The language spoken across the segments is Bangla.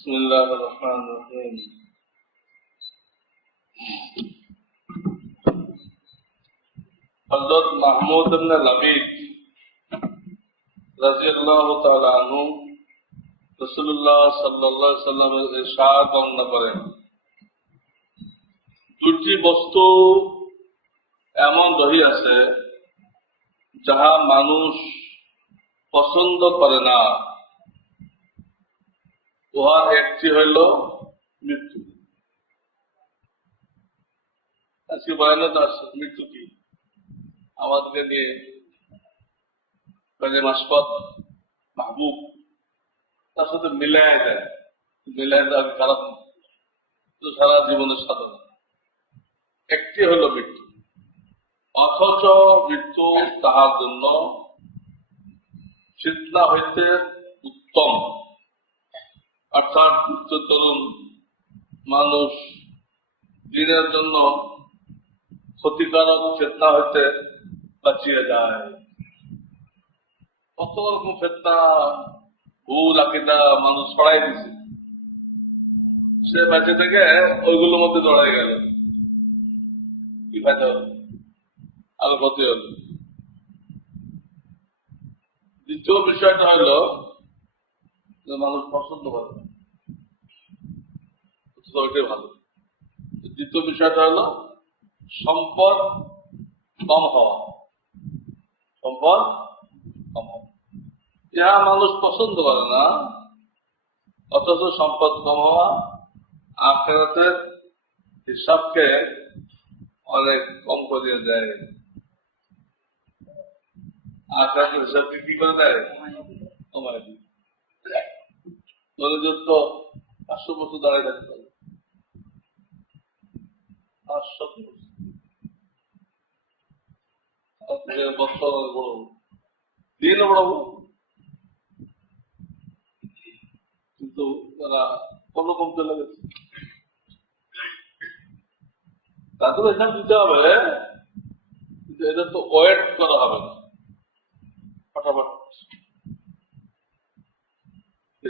بسم الله الرحمن الرحيم حضرت محمود بن لبید রাজি আল্লাহ আনহু রসুল্লাহ সাল্লাহ সাল্লামের ইরশাদ বর্ণনা করেন দুটি বস্তু এমন রহিয়াছে যাহা মানুষ পছন্দ করে না উহার একটি হইল মৃত্যু। আজকে বয়ানে আসছে, মৃত্যু কি? আমাদেরকে নিয়ে কাজে মাসপত মাহবুব, তার সাথে মিলাই দেয়। দেয় আমি খারাপ তো সারা জীবনের সাধনা। একটি হলো মৃত্যু। অথচ মৃত্যু তাহার জন্য ফিতনা হইতে উত্তম। অর্থাৎ উচ্চ তরুণ মানুষ দিনের জন্য ক্ষতিকারক ফেতনা হইতে বাঁচিয়ে যায়। কত রকম ফেতনা ভুল আকিদা মানুষ ছড়াই দিছে। সে বেঁচে থেকে ওইগুলোর মধ্যে জড়াই গেল। কি ফায়দা হলো? আরও ক্ষতি হলো। দ্বিতীয় বিষয়টা হলো মানুষ পছন্দ করে না। ওইটাই ভালো। দ্বিতীয় বিষয়টা হলো সম্পদ কম হওয়া। সম্পদ কম হওয়া। মানুষ পছন্দ করে না, অথচ সম্পদ কম হওয়া আখেরাতের হিসাবকে অনেক কম করিয়ে দেয়। আখেরাতের হিসাবকে কি করে দিয়ে? দরিদ্র তো পাঁচশো বছর দাঁড়িয়ে থাকতে পারে পাঁচশো বছর। তাদের হিসাব দিতে হবে এটা তো ওয়েট করা হবে না। ফটাফট।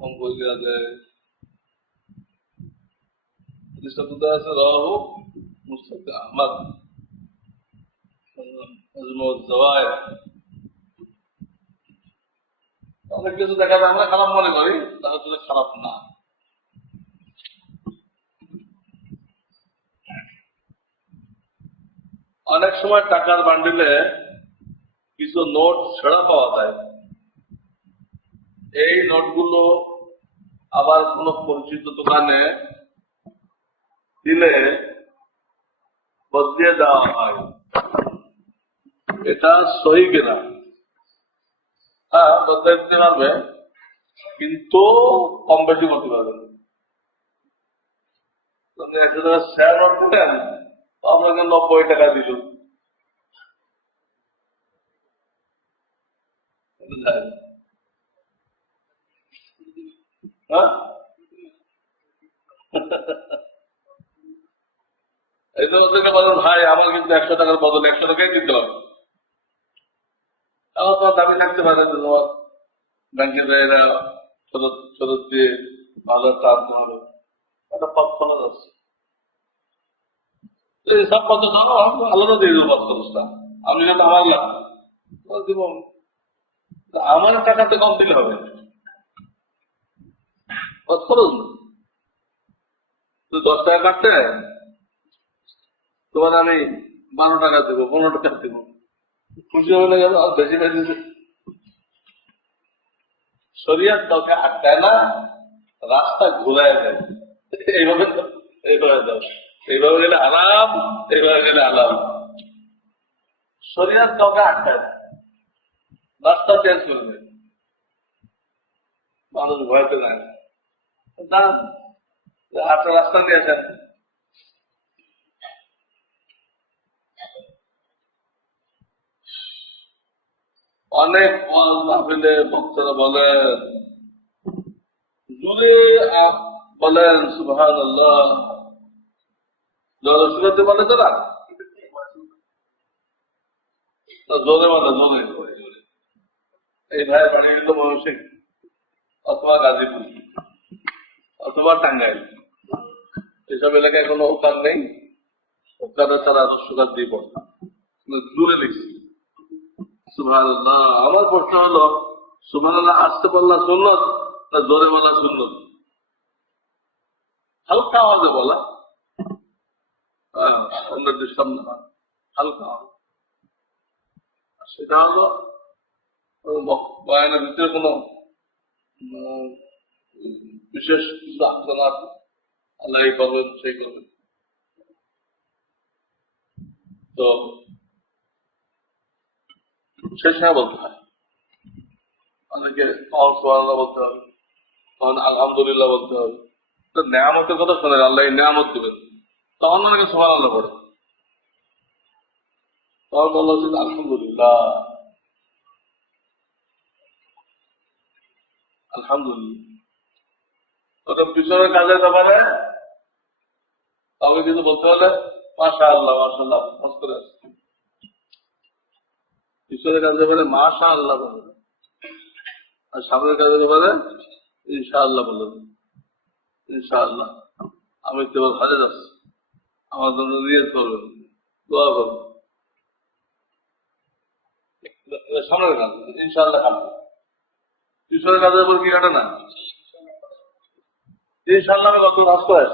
কোথায় আছে মুস্তাক আহমদ অনেক কিছু দেখা যায়, আমরা খারাপ মনে করি খারাপ না। অনেক সময় টাকার বান্ডিলে কিছু নোট ছেড়া পাওয়া যায়। এই নোটগুলো আবার কোন পরিচিত দোকানে দিলে বদলিয়ে দেওয়া হয়। এটা সহি হ্যাঁ বদলে দিতে পারবে, কিন্তু কম বেশি করতে পারবে মানে একশো আপনাকে নব্বই টাকা দিল হ্যাঁ এই তো ওদেরকে বলেন ভাই, আমার কিন্তু একশো টাকার বদল, একশো টাকাই দিতে হবে। তাও তো দাবি লাগতে পারে তোমার ব্যাংকের এরা ফেরত ফেরত দিয়ে ভালো একটা আনতে হবে একটা এই সব পথ ধরো আলাদা দিয়ে দেবো খরচটা আমি আমার দিব আমার টাকাতে কম দিলে হবে। খরচ না। দশ টাকা কাটতে? তোমার আমি বারো টাকা দেবো, পনেরো টাকা দেবো। খুশি হয়ে গেল বেশি বেশি শরিয়ার কাউকে আটকায় না, রাস্তা ঘুরায় দেয়। এইভাবে এইভাবে দাও এইভাবে গেলে আরাম, এইভাবে গেলে আরাম। শরিয়ার কাউকে আটকায় না। রাস্তা চেঞ্জ করে মানুষ ভয়তে নাই না হাঁটা রাস্তা দিয়েছেন অনেক ওয়াজ মাহফিলে বক্তারা বলেন জুড়ে বলেন সুবহান আল্লাহ জোরে বলে তো না? তো জোরে বলে, জোরে। এই ভাইয়ের বাড়ি ময়মনসিং অথবা গাজীপুর। অথবা টাঙ্গাইল। এসব এলাকায় কোনো ওকার নেই। ওকারে তারা রস্যকার দিয়ে পড়ে দূরে লিখছি আমার প্রশ্ন হলো সুভান আসতে বললা সুন্নত না জোরে বলা সুন্নত? হালকা আওয়াজে বলা। হ্যাঁ, অন্যের দৃষ্টান্ত না। হালকা। সেটা হলো বয়ানের ভিতরে কোনো বিশেষ কিছু আলোচনা আল্লাহ করবেন সেই করবেন তো, শেষ না বলতে হয়। অনেকে কখন সোহানাল্লাহ বলতে হবে, তখন আলহামদুলিল্লাহ বলতে হবে। তো নেয়ামতের কথা শোনেন, আল্লাহ নেয়ামত দিবেন। তখন অনেকে সোহান আল্লাহ পড়ে। তখন বলল যে আলহামদুলিল্লাহ। আলহামদুলিল্লাহ। ওটা ব্যাপারে কাউকে কিছু বলতে মাশা আল্লাহ মাশা আল্লাহ করে আসছে ব্যাপারে মাশা আল্লাহ আর সামনের ইনশাআল্লাহ বলে আমি তো এবার হাজার আসছি আমার জন্য নিয়ে করবেন। দোয়া করবেন। এটা সামনের কাজ, ইনশাআল্লাহ। কাজ পিছনের কাজের উপর কি কাটে না? ইনশাআল্লাহ আমি কত করে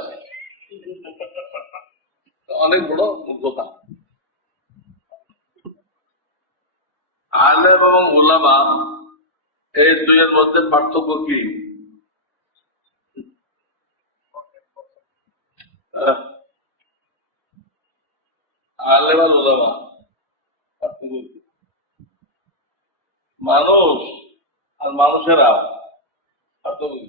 অনেক বড় আলেম এবং উলামা এই দুইয়ের মধ্যে পার্থক্য কি? আলেম আর উলামা পার্থক্য? মানুষ আর মানুষেরা পার্থক্য কি?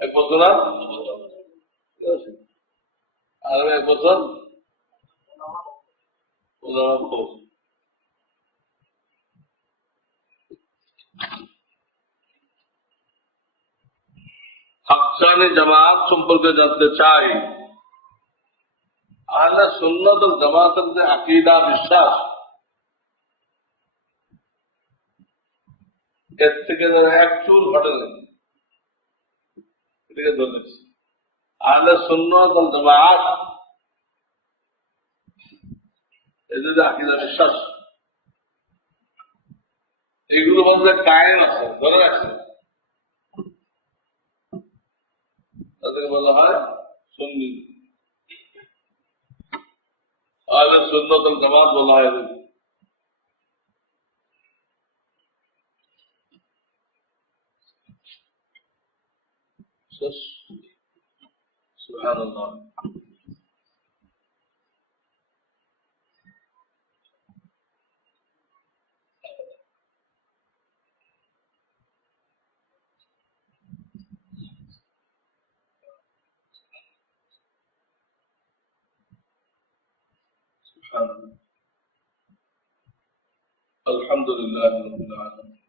এক বছর আর এক বছর জামাত সম্পর্কে জানতে চাই। আহলে সুন্নত জামাতের যে আকিদা, বিশ্বাস, এর থেকে এক চুল ঘটে এটাকে ধরেছি। আহলে সুন্নত ও জামাত বিশ্বাস। এগুলো মধ্যে কায়েম আছে, ধরে রাখছে। তাদেরকে বলা হয় সুন্নি। আহলে সুন্নত বলা হয় سس سبحان الله. سبحان الله. الحمد لله رب العالمين.